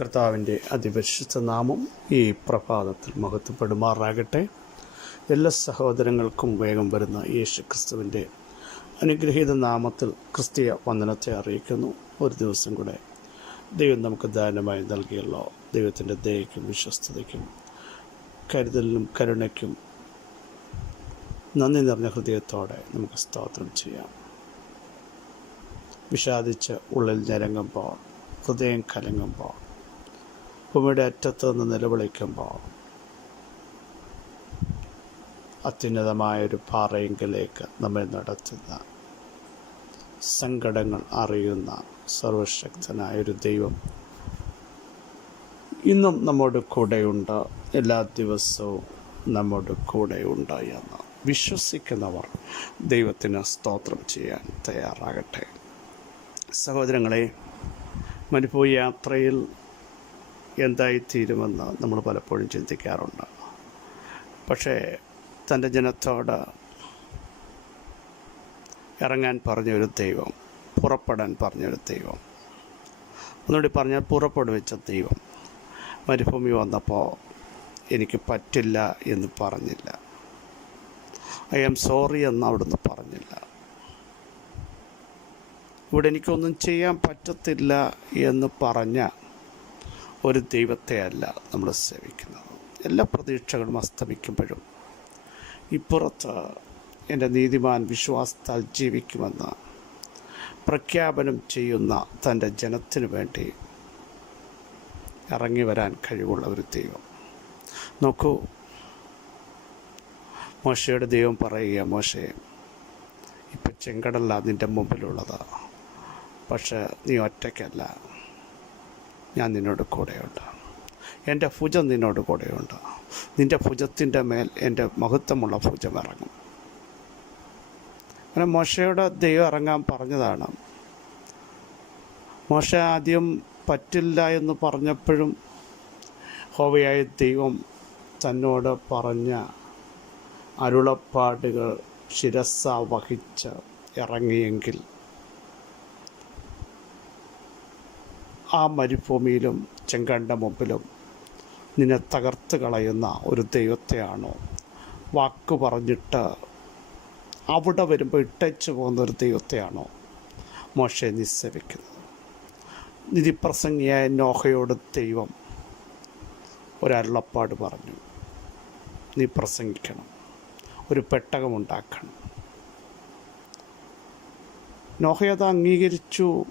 കർത്താവിന്റെ അതിപരിശുദ്ധ നാമം ഈ പ്രഭാതത്തിൽ മഹത്വപ്പെടുമാറാകട്ടെ. എല്ലാ സഹോദരങ്ങൾക്കും വേഗം വരുന്ന യേശു ക്രിസ്തുവിന്റെ അനുഗ്രഹീത നാമത്തിൽ ക്രിസ്തീയ വന്ദനത്തെ അറിയിക്കുന്നു. ഒരു ദിവസം കൂടെ ദൈവം നമുക്ക് ദാനമായി നൽകിയല്ലോ. ദൈവത്തിന്റെ ദയയ്ക്കും വിശ്വസ്തതയ്ക്കും കരുതലിനും കരുണയ്ക്കും നന്ദി നിറഞ്ഞ ഹൃദയത്തോടെ നമുക്ക് സ്തോത്രം ചെയ്യാം. വിഷാദിച്ച് ഉള്ളിൽ ഞരങ്ങുമ്പോൾ ഹൃദയം കലങ്ങുമ്പോൾ ഭൂമിയുടെ അറ്റത്ത് നിന്ന് നിലവിളിക്കുമ്പോൾ അത്യുന്നതമായൊരു പാറയെങ്കിലേക്ക് നമ്മെ നടത്തുന്ന സങ്കടങ്ങൾ അറിയുന്ന സർവശക്തനായൊരു ദൈവം ഇന്നും നമ്മുടെ കൂടെയുണ്ട്. എല്ലാ ദിവസവും നമ്മുടെ കൂടെയുണ്ട് എന്ന് വിശ്വസിക്കുന്നവർ ദൈവത്തിന് സ്തോത്രം ചെയ്യാൻ തയ്യാറാകട്ടെ. സഹോദരങ്ങളെ മനുഭൂ യാത്രയിൽ എന്തായിത്തീരുമെന്ന് നമ്മൾ പലപ്പോഴും ചിന്തിക്കാറുണ്ട്. പക്ഷേ തന്റെ ജനത്തോട് ഇറങ്ങാൻ പറഞ്ഞൊരു ദൈവം പുറപ്പെടാൻ പറഞ്ഞൊരു ദൈവം ഒന്നുകൂടി പറഞ്ഞാൽ പുറപ്പെടുവിച്ച ദൈവം മരുഭൂമി വന്നപ്പോൾ എനിക്ക് പറ്റില്ല എന്ന് പറഞ്ഞില്ല. ഐ ആം സോറി എന്ന് അവിടുന്ന് പറഞ്ഞില്ല. ഇവിടെ എനിക്കൊന്നും ചെയ്യാൻ പറ്റത്തില്ല എന്ന് പറഞ്ഞ ഒരു ദൈവത്തെ അല്ല നമ്മൾ സേവിക്കുന്നത്. എല്ലാ പ്രതീക്ഷകളും അസ്തമിക്കുമ്പോഴും ഇപ്പുറത്ത് എന്റെ നീതിമാൻ വിശ്വാസത്താൽ ജീവിക്കുമെന്ന് പ്രഖ്യാപനം ചെയ്യുന്ന തന്റെ ജനത്തിനു വേണ്ടി ഇറങ്ങി വരാൻ കഴിവുള്ള ഒരു ദൈവം. നോക്കൂ മോശയുടെ ദൈവം പറയുക മോശെ ഇപ്പം ചെങ്കടല്ല നിന്റെ മുമ്പിലുള്ളത്. പക്ഷേ നീ ഒറ്റയ്ക്കല്ല. ഞാൻ നിന്നോട് കൂടെയുണ്ട്. എന്റെ ഭുജം നിന്നോട് കൂടെയുണ്ട്. നിന്റെ ഭുജത്തിന്റെ മേൽ എന്റെ മഹത്വമുള്ള ഭുജം ഇറങ്ങും. അങ്ങനെ മോശയുടെ ദൈവം ഇറങ്ങാൻ പറഞ്ഞതാണ്. മോശ ആദ്യം പറ്റില്ല എന്ന് പറഞ്ഞപ്പോഴും ഹോവയായ ദൈവം തന്നോട് പറഞ്ഞ അരുളപ്പാടുകൾ ശിരസ വഹിച്ച് ഇറങ്ങിയെങ്കിൽ ആ മരുഭൂമിയിലും ചെങ്കണ്ട മുമ്പിലും നിന്നെ തകർത്ത് കളയുന്ന ഒരു ദൈവത്തെയാണോ? വാക്ക് പറഞ്ഞിട്ട് അവിടെ വരുമ്പോൾ ഇട്ടച്ചു പോകുന്ന ഒരു ദൈവത്തെയാണോ മോശയെ നിസ്സവിക്കുന്നത് നിധിപ്രസംഗിയായ നോഹയോട് ദൈവം ഒരരുളപ്പാട് പറഞ്ഞു. നീ പ്രസംഗിക്കണം. ഒരു പെട്ടകമുണ്ടാക്കണം. നോഹയത് അംഗീകരിച്ചു.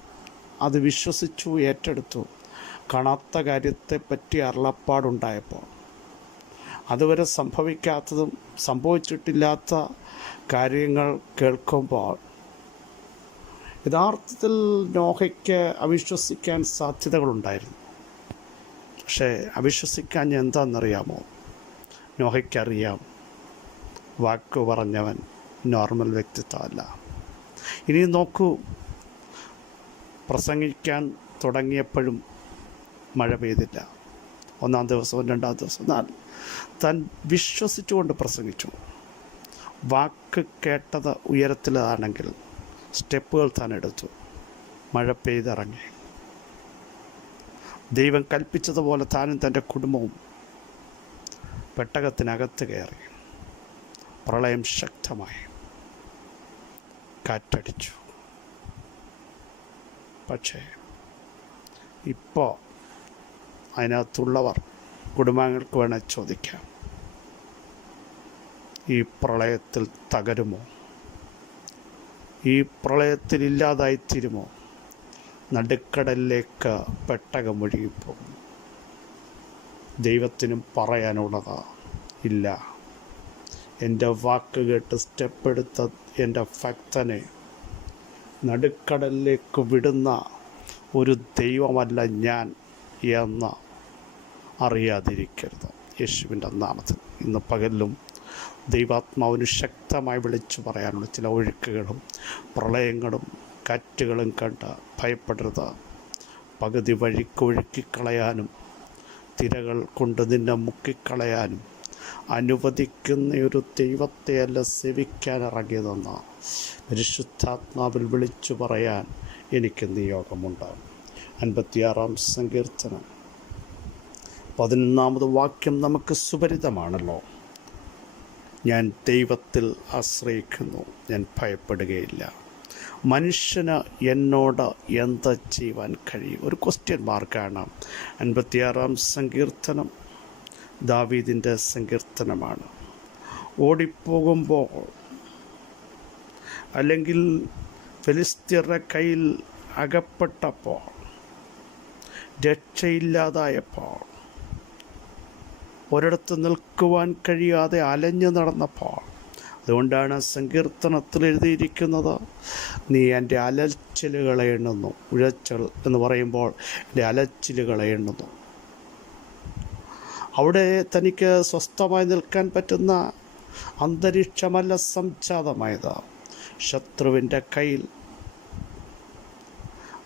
അത് വിശ്വസിച്ചു ഏറ്റെടുത്തു. കാണാത്ത കാര്യത്തെപ്പറ്റി അരുളപ്പാടുണ്ടായപ്പോൾ. അതുവരെ സംഭവിക്കാത്തതും സംഭവിച്ചിട്ടില്ലാത്ത കാര്യങ്ങൾ കേൾക്കുമ്പോൾ യഥാർത്ഥത്തിൽ നോഹയ്ക്ക് അവിശ്വസിക്കാൻ സാധ്യതകളുണ്ടായിരുന്നു. പക്ഷേ അവിശ്വസിക്കാൻ എന്താണെന്നറിയാമോ? നോഹയ്ക്കറിയാം. വാക്ക് പറഞ്ഞവൻ നോർമൽ വ്യക്തിത്വമല്ല. ഇനി നോക്കൂ പ്രസംഗിക്കാൻ തുടങ്ങിയപ്പോഴും മഴ പെയ്തില്ല. ഒന്നാം ദിവസവും രണ്ടാം ദിവസവും. എന്നാൽ താൻ വിശ്വസിച്ചുകൊണ്ട് പ്രസംഗിച്ചു. വാക്ക് കേട്ടത് ഉയരത്തിലാണെങ്കിൽ സ്റ്റെപ്പുകൾ താൻ എടുത്തു. മഴ പെയ്തിറങ്ങി. ദൈവം കൽപ്പിച്ചതുപോലെ താനും തന്റെ കുടുംബവും പെട്ടകത്തിനകത്ത് കയറി. പ്രളയം ശക്തമായി കാറ്റടിച്ചു. പക്ഷേ ഇപ്പോൾ അതിനകത്തുള്ളവർ കുടുംബാംഗങ്ങൾക്ക് വേണേൽ ചോദിക്കാം. ഈ പ്രളയത്തിൽ തകരുമോ? ഈ പ്രളയത്തിൽ ഇല്ലാതായിത്തീരുമോ? നടുക്കടലിലേക്ക് പെട്ടകം ഒഴുകിപ്പോകും ദൈവത്തിനും പറയാനുള്ളതാ ഇല്ല. എന്റെ വാക്ക് കേട്ട് സ്റ്റെപ്പ് എടുത്ത എന്റെ ഭക്തനെ നടുക്കടലിലേക്ക് വിടുന്ന ഒരു ദൈവമല്ല ഞാൻ എന്ന് അറിയാതിരിക്കരുത്. യേശുവിന്റെ നാമത്തിൽ ഇന്ന് പകലിലും ദൈവാത്മാവിന് ശക്തമായി വിളിച്ചു പറയാനുള്ള ചില ഒഴുക്കുകളും പ്രളയങ്ങളും കാറ്റുകളും കണ്ട് ഭയപ്പെടരുത്. പകുതി വഴിക്കൊഴുക്കിക്കളയാനും തിരകൾ കൊണ്ട് നിന്നെ മുക്കിക്കളയാനും അനുവദിക്കുന്ന ഒരു ദൈവത്തെയല്ല സേവിക്കാൻ ഇറങ്ങിയതെന്ന് പരിശുദ്ധാത്മാവിൽ വിളിച്ചു പറയാൻ എനിക്ക് നിയോഗമുണ്ട്. അൻപത്തിയാറാം സങ്കീർത്തനം. പതിനൊന്നാമത് വാക്യം നമുക്ക് സുപരിതമാണല്ലോ. ഞാൻ ദൈവത്തിൽ ആശ്രയിക്കുന്നു ഞാൻ ഭയപ്പെടുകയില്ല. മനുഷ്യന് എന്നോട് എന്ത് ചെയ്യുവാൻ കഴിയും? ഒരു ക്വസ്റ്റ്യൻ മാർക്കാണ് അൻപത്തിയാറാം സങ്കീർത്തനം. ദാവീദിന്റെ സങ്കീർത്തനമാണ്. ഓടിപ്പോകുമ്പോൾ അല്ലെങ്കിൽ ഫിലിസ്തീരുടെ കയ്യിൽ അകപ്പെട്ടപ്പോൾ രക്ഷയില്ലാതായപ്പോൾ ഒരിടത്ത് നിൽക്കുവാൻ കഴിയാതെ അലഞ്ഞു നടന്നപ്പോൾ അതുകൊണ്ടാണ് സങ്കീർത്തനത്തിൽ എഴുതിയിരിക്കുന്നത് നീ എന്റെ അലച്ചിലുകളെ എണ്ണുന്നു ഉഴച്ചൽ എന്ന് പറയുമ്പോൾ എന്റെ അലച്ചിലുകളെ എണ്ണുന്നു. അവിടെ തനിക്ക് സ്വസ്ഥമായി നിൽക്കാൻ പറ്റുന്ന അന്തരീക്ഷമല്ല സംജാതമായത്. ശത്രുവിന്റെ കയ്യിൽ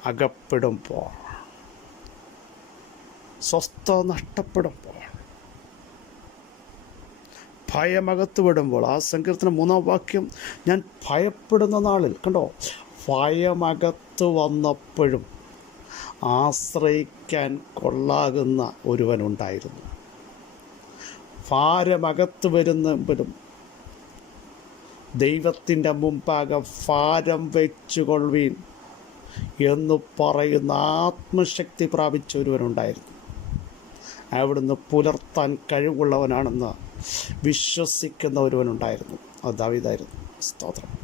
അകപ്പെടുമ്പോൾ സ്വസ്ഥ നഷ്ടപ്പെടുമ്പോൾ ഭയമകത്ത് വിടുമ്പോൾ. ആ സങ്കീർത്തനം മൂന്നാം വാക്യം ഞാൻ ഭയപ്പെടുന്ന നാളിൽ കണ്ടോ? ഭയമകത്ത് വന്നപ്പോഴും ആശ്രയിക്കാൻ കൊള്ളാകുന്ന ഒരുവനുണ്ടായിരുന്നു. ഭാരമകത്ത് വരുന്നെങ്കിലും ദൈവത്തിന്റെ മുമ്പാകെ ഭാരം വെച്ചുകൊള്ളുവീൻ എന്ന് പറയുന്ന ആത്മശക്തി പ്രാപിച്ച ഒരുവനുണ്ടായിരുന്നു. അവിടുന്ന് പുലർത്താൻ കഴിവുള്ളവനാണെന്ന് വിശ്വസിക്കുന്ന ഒരുവനുണ്ടായിരുന്നു. അത് ദാവീദായിരുന്നു. സ്തോത്രം.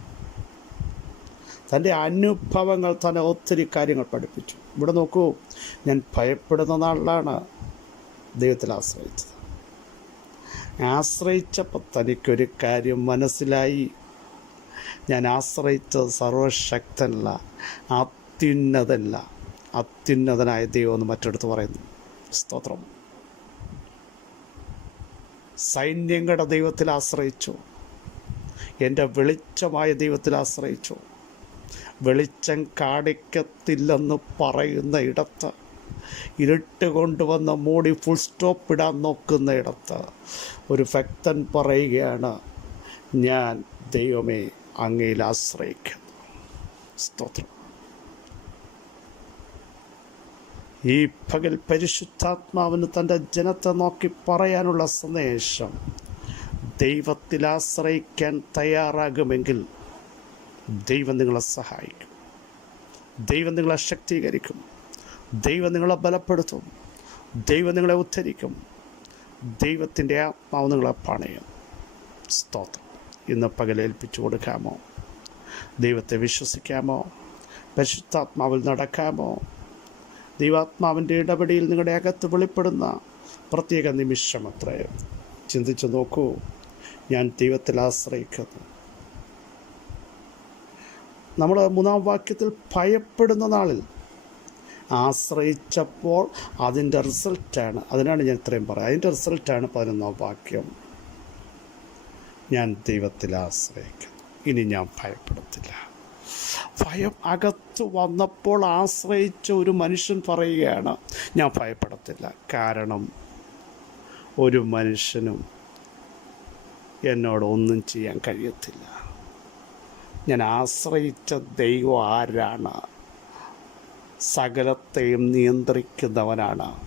തന്റെ അനുഭവങ്ങൾ തന്നെ ഒത്തിരി കാര്യങ്ങൾ പഠിപ്പിച്ചു. ഇവിടെ നോക്കൂ ഞാൻ ഭയപ്പെടുന്ന നാളിലാണ് ദൈവത്തിൽ ആശ്രയിച്ചത്. ആശ്രയിച്ചപ്പോൾ തനിക്കൊരു കാര്യം മനസ്സിലായി. ഞാൻ ആശ്രയിച്ചത് സർവശക്തനല്ല അത്യുന്നതല്ല അത്യുന്നതനായ ദൈവം എന്ന് മറ്റെടുത്ത് പറയുന്നു. സ്തോത്രം. സൈന്യങ്ങളുടെ ദൈവത്തിൽ ആശ്രയിച്ചു. എന്റെ വെളിച്ചമായ ദൈവത്തിൽ ആശ്രയിച്ചു. വെളിച്ചം കാണിക്കത്തില്ലെന്ന് പറയുന്ന ഇടത്ത് ഇരുട്ട് കൊണ്ടുവന്ന് മൂടി ഫുൾ സ്റ്റോപ്പ് ഇടാൻ നോക്കുന്ന ഇടത്ത് ഒരു ഭക്തൻ പറയുകയാണ് ഞാൻ ദൈവമേ അങ്ങയിൽ ആശ്രയിക്കുന്നു. സ്തോത്രം. ഈ പകൽ പരിശുദ്ധാത്മാവിന് തന്റെ ജനത്തെ നോക്കി പറയാനുള്ള സന്ദേശം ദൈവത്തിൽ ആശ്രയിക്കാൻ തയ്യാറാകുമെങ്കിൽ ദൈവം നിങ്ങളെ സഹായിക്കും. ദൈവം നിങ്ങളെ ശക്തീകരിക്കും. ദൈവം നിങ്ങളെ ബലപ്പെടുത്തും. ദൈവം നിങ്ങളെ ഉദ്ധരിക്കും. ദൈവത്തിന്റെ ആത്മാവ് നിങ്ങളെ പണയും. സ്തോത്രം. ഇന്ന് പകലേൽപ്പിച്ചു കൊടുക്കാമോ? ദൈവത്തെ വിശ്വസിക്കാമോ? പരിശുദ്ധാത്മാവിൽ നടക്കാമോ? ദൈവാത്മാവിന്റെ ഇടപെടിയിൽ നിങ്ങളുടെ അകത്ത് വെളിപ്പെടുന്ന പ്രത്യേക നിമിഷമത്രേ ചിന്തിച്ചു നോക്കൂ. ഞാൻ ദൈവത്തിൽ ആശ്രയിക്കുന്നു. നമ്മൾ മൂന്നാം വാക്യത്തിൽ ഭയപ്പെടുന്ന നാളിൽ ആശ്രയിച്ചപ്പോൾ അതിന്റെ റിസൾട്ടാണ്. അതിനാണ് ഞാൻ ഇത്രയും പറയുക. അതിന്റെ റിസൾട്ടാണ് പതിനൊന്നാം വാക്യം. ഞാൻ ദൈവത്തിൽ ആശ്രയിക്കുന്നു. ഇനി ഞാൻ ഭയപ്പെടുത്തില്ല. ഭയം അകത്ത് വന്നപ്പോൾ ആശ്രയിച്ച ഒരു മനുഷ്യൻ പറയുകയാണ് ഞാൻ ഭയപ്പെടത്തില്ല. കാരണം ഒരു മനുഷ്യനും എന്നോട് ഒന്നും ചെയ്യാൻ കഴിയത്തില്ല. ഞാൻ ആശ്രയിച്ച ദൈവം ആരാണ്? സകലത്തെയും നിയന്ത്രിക്കുന്നവനാണ്.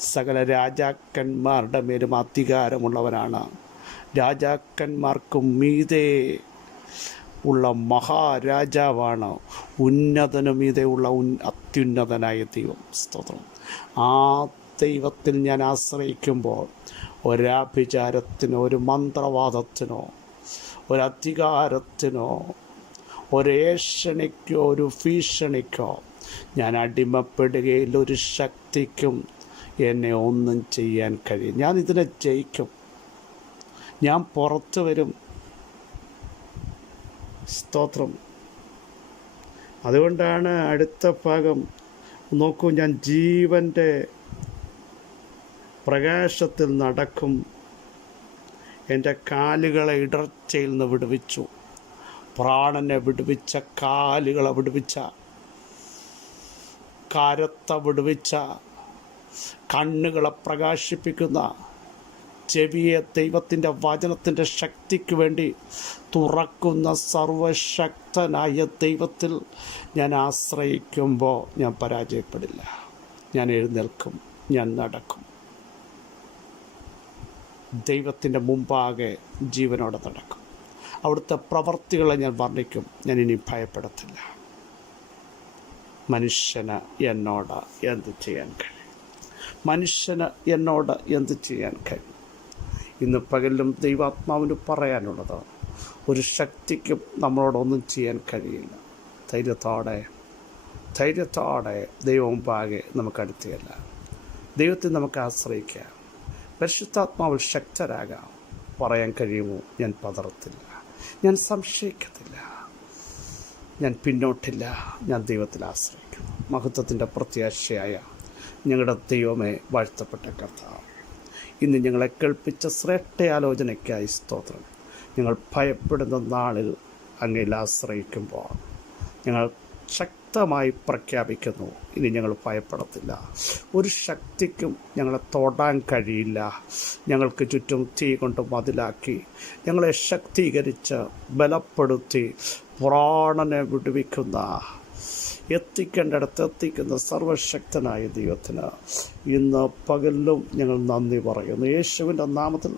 സകല രാജാക്കന്മാരുടെ മേലും അധികാരമുള്ളവനാണ്. രാജാക്കന്മാർക്കും മീതെ ഉള്ള മഹാരാജാവാണ്. ഉന്നതനു മീതെ ഉള്ള ഉൻ അത്യുന്നതനായ ദൈവം. സ്തോത്രം. ആ ദൈവത്തിൽ ഞാൻ ആശ്രയിക്കുമ്പോൾ ഒരാഭിചാരത്തിനോ ഒരു മന്ത്രവാദത്തിനോ ഒരധികാരത്തിനോ ഒരേഷണിക്കോ ഒരു ഭീഷണിക്കോ ഞാൻ അടിമപ്പെടുകയില്ല ഒരു ശക്തിക്കും എന്നെ ഒന്നും ചെയ്യാൻ കഴിയും. ഞാൻ ഇതിനെ ജയിക്കും. ഞാൻ പുറത്തു വരും. സ്തോത്രം. അതുകൊണ്ടാണ് അടുത്ത ഭാഗം നോക്കൂ ഞാൻ ജീവന്റെ പ്രകാശത്തിൽ നടക്കും. എന്റെ കാലുകളെ ഇടർച്ചയിൽ നിന്ന് വിടുവിച്ചു. പ്രാണനെ വിടുവിച്ച കാലുകളെ വിടുവിച്ച. കരത്തെ വിടുവിച്ച കണ്ണുകളെ പ്രകാശിപ്പിക്കുന്ന ചെവിയെ ദൈവത്തിന്റെ വചനത്തിന്റെ ശക്തിക്ക് വേണ്ടി തുറക്കുന്ന സർവശക്തനായ ദൈവത്തിൽ ഞാൻ ആശ്രയിക്കുമ്പോൾ ഞാൻ പരാജയപ്പെടില്ല. ഞാൻ എഴുന്നേൽക്കും ഞാൻ നടക്കും. ദൈവത്തിന്റെ മുമ്പാകെ ജീവനോടെ നടക്കും. അവിടുത്തെ പ്രവർത്തികളെ ഞാൻ വർണിക്കും. ഞാൻ ഇനി ഭയപ്പെടത്തില്ല. മനുഷ്യന് എന്നോട് എന്ത് ചെയ്യാൻ കഴിയും? മനുഷ്യന് എന്നോട് എന്ത് ചെയ്യാൻ കഴിയും? ഇന്ന് പകലും ദൈവാത്മാവിന് പറയാനുള്ളത് ഒരു ശക്തിക്കും നമ്മളോടൊന്നും ചെയ്യാൻ കഴിയില്ല. ധൈര്യത്തോടെ ധൈര്യത്തോടെ ദൈവം പാകെ നമുക്ക് അടുത്തിയല്ല. ദൈവത്തെ നമുക്ക് ആശ്രയിക്കാം. പരിശുദ്ധാത്മാവിൽ ശക്തരാകാം. പറയാൻ കഴിയുമോ? ഞാൻ പതറത്തില്ല. ഞാൻ സംശയിക്കത്തില്ല. ഞാൻ പിന്നോട്ടില്ല. ഞാൻ ദൈവത്തിൽ ആശ്രയിക്കുന്നു. മഹത്വത്തിന്റെ പ്രത്യാശയായ ഞങ്ങളുടെ ദൈവമേ വാഴ്ത്തപ്പെട്ട കർത്താവ്. ഇന്ന് ഞങ്ങളെ കേൾപ്പിച്ച ശ്രേഷ്ഠ ആലോചനയ്ക്കായി സ്തോത്രം. ഞങ്ങൾ ഭയപ്പെടുന്ന നാളിൽ അങ്ങയിൽ ആശ്രയിക്കുമ്പോൾ ഞങ്ങൾ ശക്തമായി പ്രഖ്യാപിക്കുന്നു ഇനി ഞങ്ങൾ ഭയപ്പെടത്തില്ല. ഒരു ശക്തിക്കും ഞങ്ങളെ തോടാൻ കഴിയില്ല. ഞങ്ങൾക്ക് ചുറ്റും തീ കൊണ്ട് മതിലാക്കി ഞങ്ങളെ ശക്തീകരിച്ച് ബലപ്പെടുത്തി പ്രാണനെ വിടുവിക്കുന്ന എത്തിക്കേണ്ടിടത്ത് എത്തിക്കുന്ന സർവശക്തനായ ദൈവത്തിന് ഇന്ന് പകലിലും ഞങ്ങൾ നന്ദി പറയുന്നു. യേശുവിന്റെ നാമത്തിൽ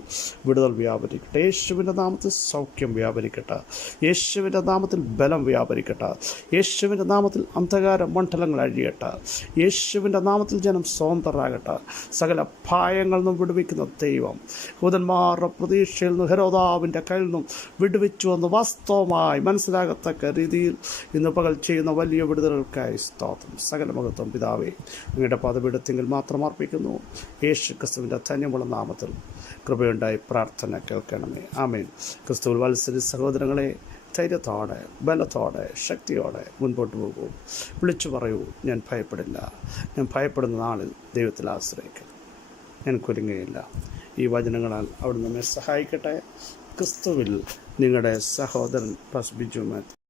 വിടുതൽ വ്യാപരിക്കട്ടെ. യേശുവിന്റെ നാമത്തിൽ സൗഖ്യം വ്യാപരിക്കട്ടെ. യേശുവിന്റെ നാമത്തിൽ ബലം വ്യാപരിക്കട്ടെ. യേശുവിന്റെ നാമത്തിൽ അന്ധകാര മണ്ഡലങ്ങൾ അഴിയട്ടെ. യേശുവിന്റെ നാമത്തിൽ ജനം സ്വതന്ത്രരാകട്ടെ. സകല ഭയങ്ങളിൽ നിന്നും വിടുവിക്കുന്ന ദൈവം ഹൂതന്മാരുടെ പ്രതീക്ഷയിൽ നിന്നും ഹരോദാവിന്റെ കയ്യിൽ നിന്നും വിടുവിച്ചു എന്ന് വാസ്തവമായി മനസ്സിലാകത്തക്ക രീതിയിൽ ഇന്ന് പകൽ ചെയ്യുന്ന വലിയ വിടുതലുകൾക്കായി സ്തോത്രം. സകല മഹത്വം പിതാവേ അങ്ങയുടെ പദപീഠത്തെങ്കിൽ മാത്രം അർപ്പിക്കുന്നു. യേശു ക്രിസ്തുവിന്റെ ധന്യമുള്ള നാമത്തിൽ കൃപയുണ്ടായി പ്രാർത്ഥന കേൾക്കണമേ. ആമേൻ. ക്രിസ്തുവിൽ വത്സരി സഹോദരങ്ങളെ ധൈര്യത്തോടെ ബലത്തോടെ ശക്തിയോടെ മുൻപോട്ട് പോകൂ. വിളിച്ചു പറയൂ ഞാൻ ഭയപ്പെടില്ല. ഞാൻ ഭയപ്പെടുന്ന നാളിൽ ദൈവത്തിൽ ആശ്രയിക്കും. ഞാൻ കുരുങ്ങുകയില്ല ഈ വചനങ്ങളാൽ അവിടെ നമ്മെ സഹായിക്കട്ടെ. ക്രിസ്തുവിൽ നിങ്ങളുടെ സഹോദരൻ പസ് ബിജു മാത്യു